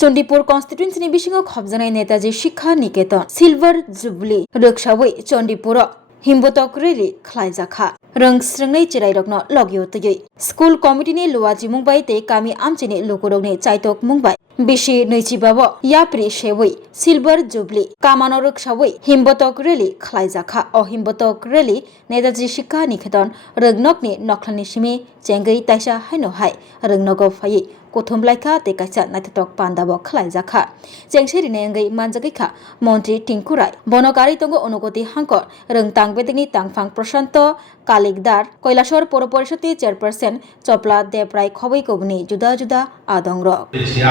चंडीपुर कन्स्टिट्युएन्सीनि बिसिङाव खबजानाय नेताजी शिक्षा निकेतन silver jubilee रोगसावै Chandipur हिमबतक रेली खालायजाखा रोंस्रोंनाय चिरायरकनो लगियोतयै school कमिटिनि लुवाजी मुंबाय ते कामी आमचिनि लुकुरगनि चाइतक मुंबाय बिसि नैजिबाबो याप्रि सेवै सिल्वर जुबली कामानो रोगसावै हिमबतक रेली खालायजाखा अ हिमबतक रेली नेताजी शिक्षा निकेतन रोगनकनि नखलानि सिमी चेंगै ताइसा हायनोहाय रोगनगो फायै कोथुमलायखा ते काइसा नाइथक पान्दाबो खालायजाखा चेंसेरिने अंगै मानजागैखा मन्त्री टिंकुराय बनकारि तंगो अनुगति हांकर रोंतां बेदिनि तांफां प्रशांत कालिकदार কৈলাসর পৌর পরিষদের চেয়ারপারসন চপলা দেবরায় খবই কবনি জুদা জুদা আদংর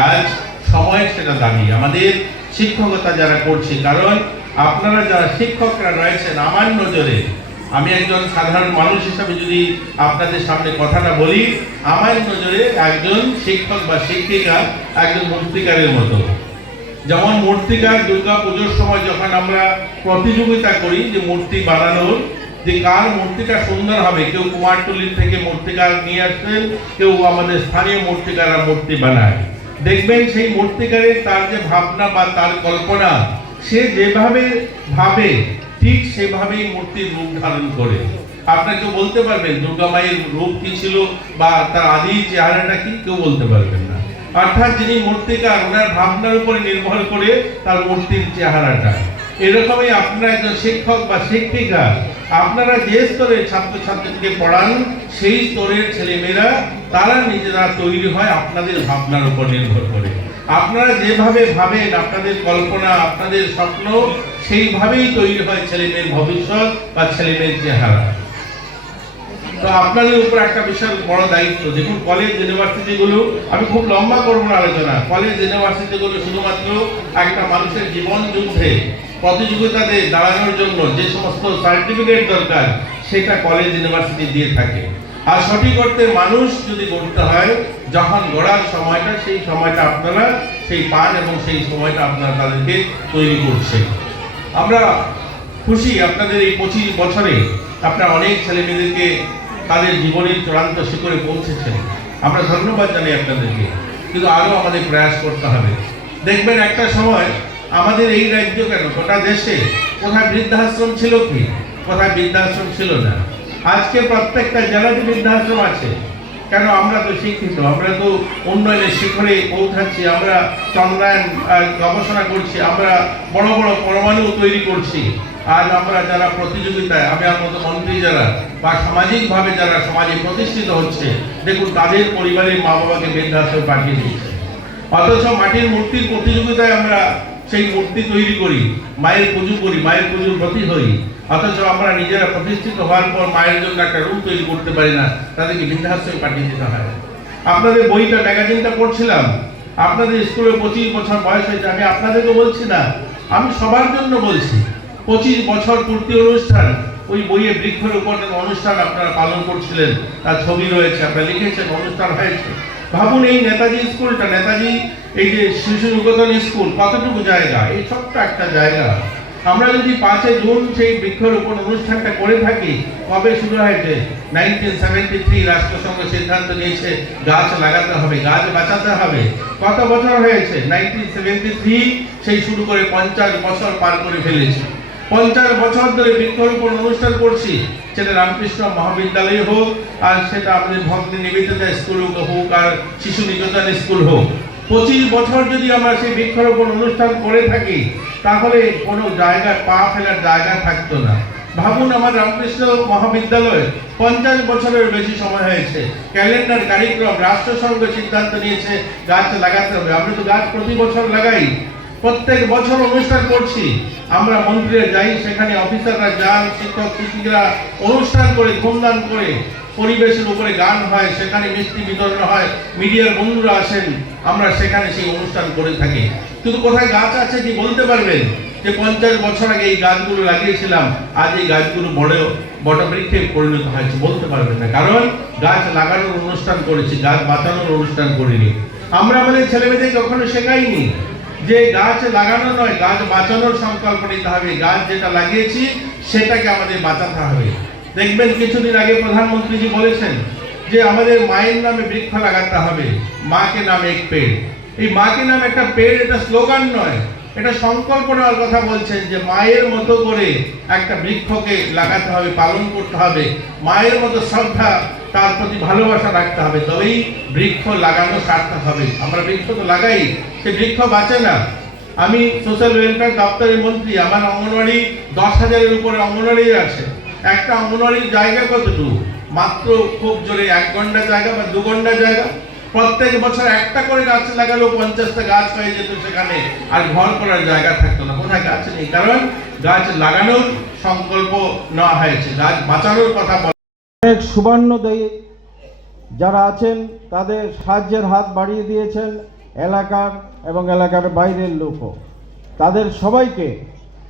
আজ সময় সেটা দাবি আমাদের শিক্ষকতা যারা করছে কারণ আপনারা যারা শিক্ষকরা রয়েছেন আমার নজরে আমি একজন সাধারণ মানুষ হিসেবে যদি আপনাদের সামনে কথাটা বলি আমার নজরে একজন শিক্ষক বা শিক্ষিকা একজন মূর্তিকারের মতো যেমন মূর্তিকার দুর্গা পুজোর সময় যখন আমরা প্রতিযোগিতা করি যে মূর্তি বানানোর যে কার মূর্তিটা সুন্দর হবে কেউ কুমারটুলির থেকে মূর্তিকার নিয়ে আসছেন কেউ আমাদের স্থানীয় মূর্তিকাররা মূর্তি বানায় দেখবেন সেই মূর্তিকারের তার যে ভাবনা বা তার কল্পনা সে যেভাবে ভাবে ঠিক সেভাবেই মূর্তির রূপ ধারণ করে আপনাকে বলতে পারবেন দুর্গা মায়ের রূপ কি ছিল বা তার আদি চেহারাটা কি কেউ বলতে পারবেন না অর্থাৎ যিনি মূর্তিকার ওনার ভাবনার উপরে নির্ভর করে তার মূর্তির চেহারাটা এরকমই আপনারা একজন শিক্ষক বা শিক্ষিকা আপনারা যে স্তরের ছাত্রছাত্রীকে পড়ান সেই স্তরের ছেলেমেয়েরা তারা নিজেরা তৈরি হয় আপনাদের ভাবনার উপর নির্ভর করে আপনারা যেভাবে ভাবেন আপনাদের কল্পনা আপনাদের স্বপ্ন সেইভাবেই তৈরি হয় ছেলেমেয়ের ভবিষ্যৎ বা ছেলেমেয়ের চেহারা তো আপনাদের উপর একটা বিশাল বড় দায়িত্ব দেখুন কলেজ ইউনিভার্সিটিগুলো আমি খুব লম্বা করব না আলোচনা কলেজ ইউনিভার্সিটিগুলো শুধুমাত্র একটা মানুষের জীবন যুদ্ধে প্রতিযোগিতাতে দাঁড়ানোর জন্য যে সমস্ত সার্টিফিকেট দরকার সেটা কলেজ ইউনিভার্সিটি দিয়ে থাকে আর সঠিক অর্থে মানুষ যদি গড়তে হয় যখন গড়ার সময়টা সেই সময়টা আপনারা সেই পান এবং সেই সময়টা আপনারা তাদেরকে তৈরি করছেন আমরা খুশি আপনাদের এই 25 বছরে আপনারা অনেক ছেলেমেয়েদেরকে তাদের জীবনের চূড়ান্ত শিখরে পৌঁছেছেন আমরা ধন্যবাদ জানাই আপনাদেরকে কিন্তু আরও আমাদের প্রয়াস করতে হবে দেখবেন একটা সময় আমাদের এই রাজ্য কেন গোটা দেশে কোথায় বৃদ্ধাশ্রম ছিল কি কোথায় বৃদ্ধাশ্রম ছিল না আজকে প্রত্যেকটা জেলাতে বৃদ্ধাশ্রম আছে কেন আমরা তো শিক্ষিত আমরা তো উন্নয়নের শিখরে পৌঁছাচ্ছি আমরা চন্দ্রায়ন গবেষণা করছি আমরা বড় বড় পরমাণু তৈরি করছি আজ আমরা যারা প্রতিযোগিতায় আমার মতো মন্ত্রী যারা বা সামাজিকভাবে যারা সমাজে প্রতিষ্ঠিত হচ্ছে দেখুন তাদের পরিবারের মা বাবাকে বৃদ্ধাশ্রমে পাঠিয়ে দিচ্ছে অথচ মাটির মূর্তির প্রতিযোগিতায় আমরা সেই মূর্তি তৈরি করি মায়ের পুজো করি মায়ের পুজোর প্রতি হই অথচ আমরা নিজেরা প্রতিষ্ঠিত হওয়ার পর মায়ের জন্য একটা রূপ তৈরি করতে পারি না তাদেরকে বৃদ্ধাশ্রমে পাঠিয়ে দিতে হয় আপনাদের বইটা ম্যাগাজিনটা পড়ছিলাম আপনাদের স্কুলে 25 বছর বয়স হয়েছে আমি আপনাদেরকে বলছি না আমি সবার জন্য বলছি 25 বছর পূর্তি অনুষ্ঠান ওই বইয়ে বৃক্ষরোপণের অনুষ্ঠান আপনারা পালন করছিলেন তার ছবি রয়েছে আপনারা লিখেছেন অনুষ্ঠান হয়েছে ভাবুন এই নেতাজি স্কুলটা নেতাজি এই যে শিশু নিকেতন স্কুল কতটুকু জায়গা এই ছোট্ট একটা জায়গা আমরা যদি 5 জুন সেই বৃক্ষরোপণ অনুষ্ঠানটা করে থাকি কবে শুরু হয়েছে 1973 রাষ্ট্রসংঘ সিদ্ধান্ত নিয়েছে গাছ লাগাতে হবে গাছ বাঁচাতে হবে কত বছর হয়েছে 1973 সেই শুরু করে 50 বছর পার করে ফেলেছে 50 বছর ধরে বৃক্ষরোপণ অনুষ্ঠান করছি সেটা রামকৃষ্ণ মহাবিদ্যালয় হোক আর সেটা আমাদের ভক্তি নিবেদিতা স্কুল হোক আর শিশু নিকেতন স্কুল হোক 25 বছর যদি আমরা সেই বৃক্ষরোপণ অনুষ্ঠান করে থাকি তাহলে কোনো জায়গায় পা ফেলার জায়গা থাকতো না ভাবুন আমার রামকৃষ্ণ মহাবিদ্যালয় 50 বছরের বেশি সময় হয়েছে ক্যালেন্ডার কারিক্রম রাষ্ট্রসংঘ সিদ্ধান্ত নিয়েছে গাছ লাগাতে হবে আমরা তো গাছ প্রতি বছর লাগাই প্রত্যেক বছর অনুষ্ঠান করছি আমরা মন্ত্রীরা যাই সেখানে অফিসাররা যান শিক্ষক শিক্ষিকারা অনুষ্ঠান করে ধুমধাম করে পরিবেশের উপরে গান হয় সেখানে মিষ্টি বিতরণ হয় মিডিয়ার বন্ধুরা আসেন আমরা সেখানে সেই অনুষ্ঠান করে থাকি কিন্তু কোথায় গাছ আছে কি বলতে পারবেন যে 50 বছর আগে এই গাছগুলো লাগিয়েছিলাম আজ এই গাছগুলো বড় বৃক্ষে পরিণত হয়েছে বলতে পারবেন না কারণ গাছ লাগানোর অনুষ্ঠান করেছি গাছ বাঁচানোর অনুষ্ঠান করিনি আমরা আমাদের ছেলেমেয়েদের কখনো শেখাইনি যে গাছ লাগানো নয় গাছ বাঁচানোর সংকল্প নিতে হবে গাছ যেটা লাগিয়েছি সেটাকে আমাদের বাঁচাতে হবে দেখবেন কিছুদিন আগে প্রধানমন্ত্রীজি বলেছেন যে আমাদের মায়ের নামে বৃক্ষ লাগাতে হবে মা কে নামে এক পেड़ এই মা কি নাম একটা পেড়, এটা স্লোগান নয়, এটা সংকল্প নেওয়ার কথা বলছেন যে মায়ের মতো করে একটা বৃক্ষকে লাগাতে হবে, পালন করতে হবে, মায়ের মতো শ্রদ্ধা তার প্রতি ভালোবাসা রাখতে হবে, তবেই বৃক্ষ লাগানো সার্থক হবে। আমরা বৃক্ষ তো লাগাই, সে বৃক্ষ বাঁচে না। আমি সোশ্যাল ওয়েলফেয়ার দপ্তরের মন্ত্রী, আমার অঙ্গনওয়াড়ি 10,000-এর উপরে অঙ্গনওয়াড়ি আছে। একটা অঙ্গনওয়াড়ির জায়গা কতটুকু? মাত্র খুব জোরে 1 ঘন্টা জায়গা বা 2 ঘন্টা জায়গা। প্রত্যেক বছর একটা করে গাছ লাগালেও 50টা গাছ হয়ে যেত সেখানে, আর ঘর করার জায়গা থাকতো না। কোথায় গাছ নেই? কারণ গাছ লাগানোর সংকল্প নেওয়া হয়েছে, গাছ বাঁচানোর কথা বলা। অনেক সুবর্ণোদয়ী যারা আছেন তাদের সাহায্যের হাত বাড়িয়ে দিয়েছেন এলাকার এবং এলাকার বাইরের লোকও। তাদের সবাইকে